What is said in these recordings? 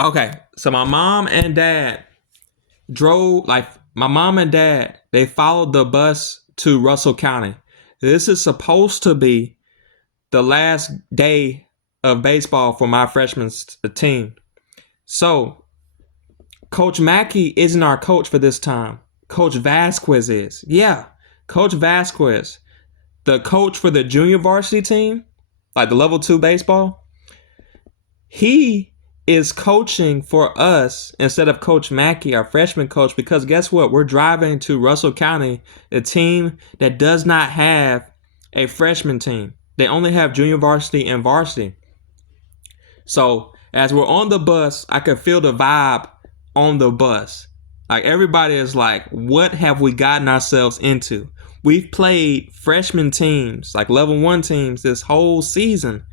Okay, so my mom and dad drove, like, my mom and dad, they followed the bus to Russell County. This is supposed to be the last day of baseball for my freshman team. So, Coach Mackey isn't our coach for this time. Coach Vasquez is. Yeah, Coach Vasquez, the coach for the junior varsity team, like the level 2 baseball, he is coaching for us instead of Coach Mackey, our freshman coach, because guess what? We're driving to Russell County, a team that does not have a freshman team. They only have junior varsity and varsity. So as we're on the bus, I could feel the vibe on the bus. Like everybody is like, what have we gotten ourselves into? We've played freshman teams, like level 1 teams this whole season.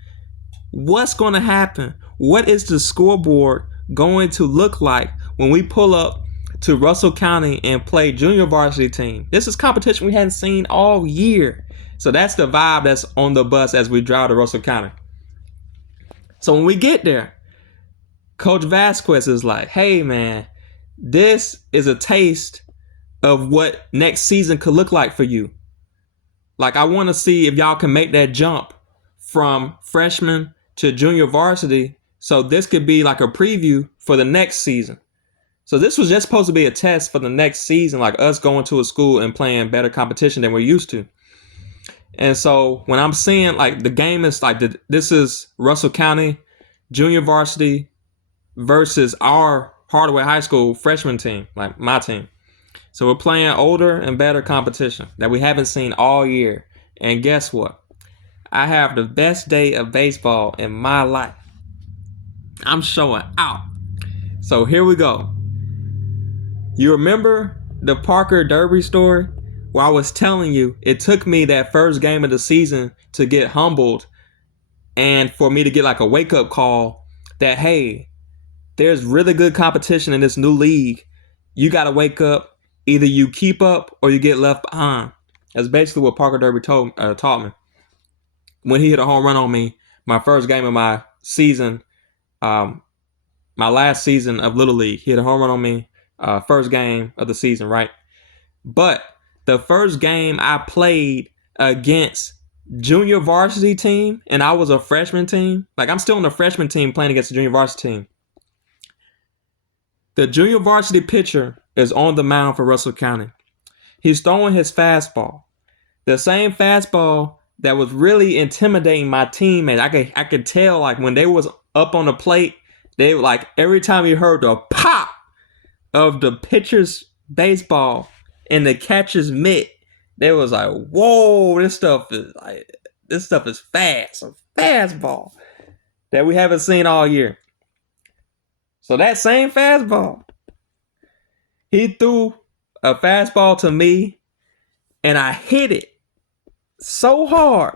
What's going to happen? What is the scoreboard going to look like when we pull up to Russell County and play junior varsity team? This is competition we hadn't seen all year. So that's the vibe that's on the bus as we drive to Russell County. So when we get there, Coach Vasquez is like, hey man, this is a taste of what next season could look like for you. Like, I want to see if y'all can make that jump from freshman to junior varsity. So this could be like a preview for the next season. So this was just supposed to be a test for the next season, like us going to a school and playing better competition than we're used to. And so when I'm seeing like the game is like, this is Russell County junior varsity versus our Hardaway High School freshman team, like my team. So we're playing older and better competition that we haven't seen all year. And guess what? I have the best day of baseball in my life. I'm showing out. So here we go. You remember the Parker Derby story? Where I was telling you it took me that first game of the season to get humbled and for me to get like a wake-up call that, hey, there's really good competition in this new league. You got to wake up. Either you keep up or you get left behind. That's basically what Parker Derby taught me. When he hit a home run on me, my first game of my season, my last season of Little League, he hit a home run on me, first game of the season, right? But the first game I played against junior varsity team, and I was a freshman team. Like, I'm still on the freshman team playing against the junior varsity team. The junior varsity pitcher is on the mound for Russell County. He's throwing his fastball. The same fastball that was really intimidating my teammates. I could tell, like, when they was up on the plate, they like every time you heard the pop of the pitcher's baseball in the catcher's mitt, they was like, whoa, this stuff is fast. A fastball that we haven't seen all year. So that same fastball, he threw a fastball to me, and I hit it so hard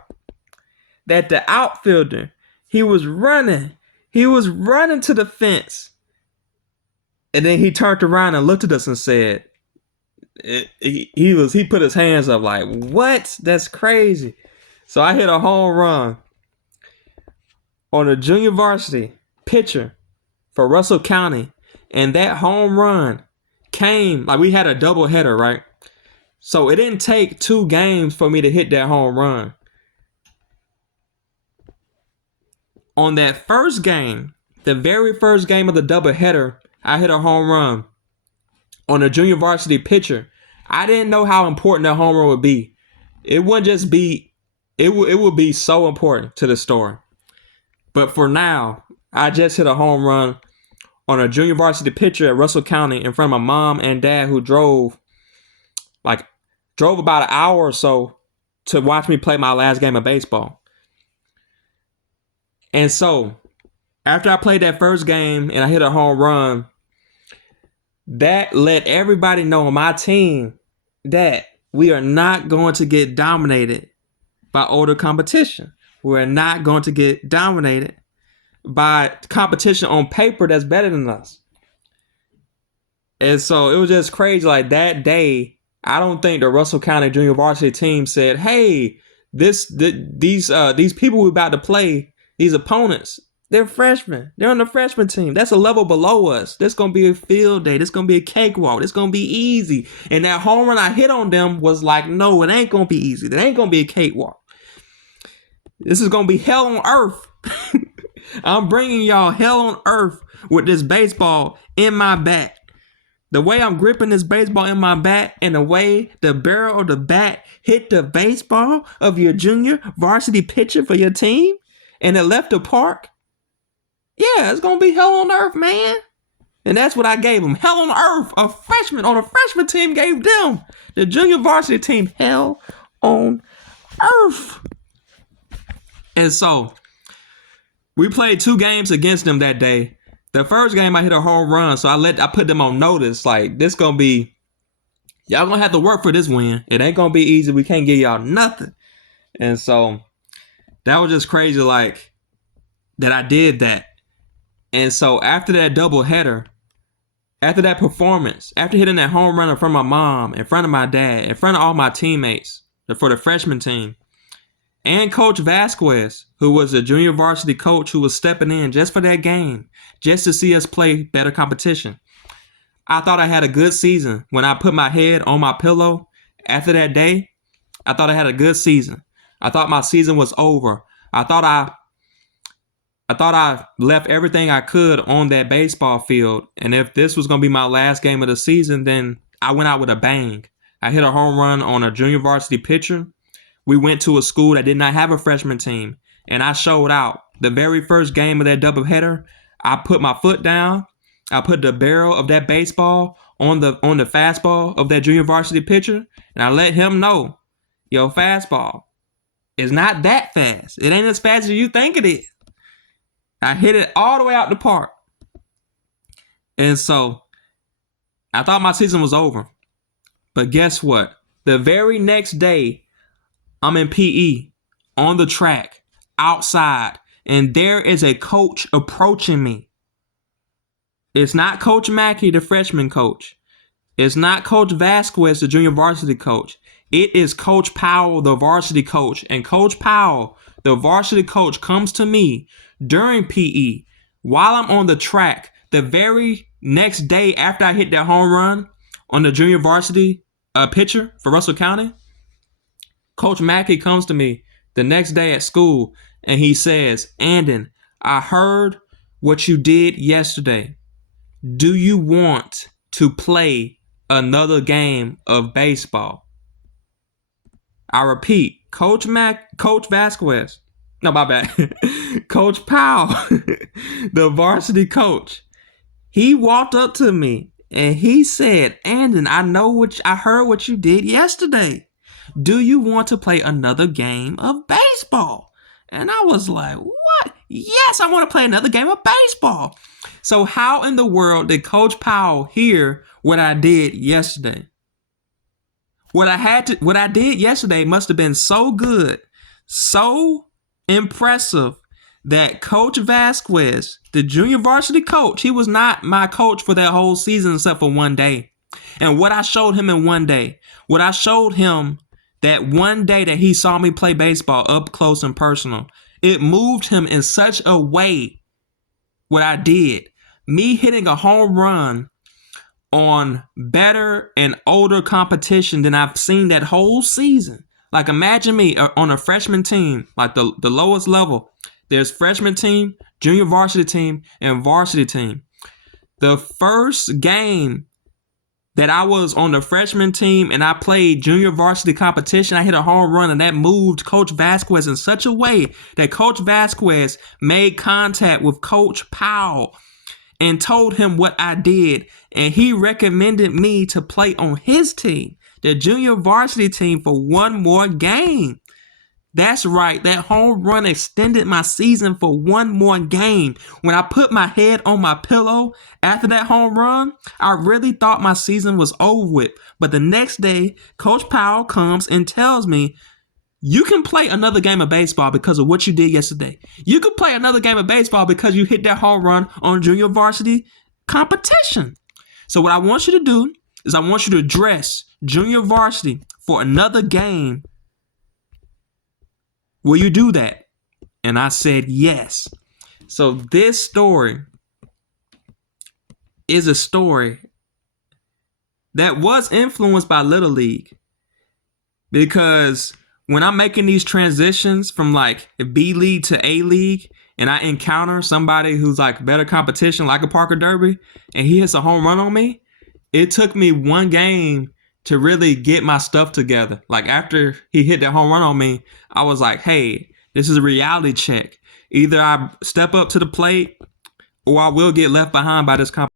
that the outfielder, he was running to the fence. And then he turned around and looked at us and said, he put his hands up like, what? That's crazy. So I hit a home run on a junior varsity pitcher for Russell County. And that home run came, like, we had a double header, right? So it didn't take 2 games for me to hit that home run. On that first game, the very first game of the double header, I hit a home run on a junior varsity pitcher. I didn't know how important that home run would be. It wouldn't just be, it would be so important to the story. But for now, I just hit a home run on a junior varsity pitcher at Russell County in front of my mom and dad, who drove about an hour or so to watch me play my last game of baseball. And so after I played that first game and I hit a home run, that let everybody know on my team that we are not going to get dominated by older competition. We're not going to get dominated by competition on paper that's better than us. And so it was just crazy. Like, that day, I don't think the Russell County Junior Varsity team said, hey, these people we're about to play, these opponents, They're freshmen. They're on the freshman team. That's a level below us. This going to be a field day. This going to be a cakewalk. This going to be easy. And that home run I hit on them was like, no, it ain't going to be easy. It ain't going to be a cakewalk. This is going to be hell on earth. I'm bringing y'all hell on earth with this baseball in my bat. The way I'm gripping this baseball in my bat and the way the barrel of the bat hit the baseball of your junior varsity pitcher for your team and it left the park. Yeah, it's going to be hell on earth, man. And that's what I gave them. Hell on earth. A freshman on a freshman team gave them, the junior varsity team, hell on earth. And so we played 2 games against them that day. The first game I hit a home run, so I put them on notice. Like, this gonna be, y'all gonna have to work for this win. It ain't gonna be easy. We can't give y'all nothing. And so that was just crazy, like, that I did that. And so after that doubleheader, after that performance, after hitting that home run in front of my mom, in front of my dad, in front of all my teammates for the freshman team, and Coach Vasquez, who was a junior varsity coach who was stepping in just for that game, just to see us play better competition. I thought I had a good season. When I put my head on my pillow after that day, I thought I had a good season. I thought my season was over. I thought I left everything I could on that baseball field. And if this was going to be my last game of the season, then I went out with a bang. I hit a home run on a junior varsity pitcher. We went to a school that did not have a freshman team, and I showed out. The very first game of that doubleheader, I put my foot down. I put the barrel of that baseball on the fastball of that junior varsity pitcher, and I let him know, yo, fastball is not that fast. It ain't as fast as you think it is. I hit it all the way out the park. And so I thought my season was over. But guess what? The very next day, I'm in PE, on the track, outside, and there is a coach approaching me. It's not Coach Mackey, the freshman coach. It's not Coach Vasquez, the junior varsity coach. It is Coach Powell, the varsity coach. And Coach Powell, the varsity coach, comes to me during PE while I'm on the track the very next day after I hit that home run on the junior varsity pitcher for Russell County. Coach Mackey comes to me the next day at school and he says, Andon, I heard what you did yesterday. Do you want to play another game of baseball? I repeat, Coach Vasquez. No, my bad. Coach Powell, the varsity coach. He walked up to me and he said, Andon, I heard what you did yesterday. Do you want to play another game of baseball? And I was like, what? Yes, I want to play another game of baseball. So how in the world did Coach Powell hear what I did yesterday? What I did yesterday must have been so good, so impressive that Coach Vasquez, the junior varsity coach, he was not my coach for that whole season except for one day. And what I showed him in one day, that one day that he saw me play baseball up close and personal, it moved him in such a way, what I did. Me hitting a home run on better and older competition than I've seen that whole season. Like, imagine me on a freshman team, like the lowest level. There's freshman team, junior varsity team, and varsity team. The first game that I was on the freshman team and I played junior varsity competition, I hit a home run, and that moved Coach Vasquez in such a way that Coach Vasquez made contact with Coach Powell and told him what I did. And he recommended me to play on his team, the junior varsity team, for one more game. That's right. That home run extended my season for one more game. When I put my head on my pillow after that home run, I really thought my season was over with. But the next day, Coach Powell comes and tells me, you can play another game of baseball because of what you did yesterday. You can play another game of baseball because you hit that home run on junior varsity competition. So what I want you to do is I want you to dress junior varsity for another game. Will you do that? And I said yes. So this story is a story that was influenced by Little League, because when I'm making these transitions from like B League to A League, and I encounter somebody who's like better competition, like a Parker Derby, and he hits a home run on me, it took me one game to really get my stuff together. Like after he hit that home run on me, I was like, hey, this is a reality check. Either I step up to the plate or I will get left behind by this competition.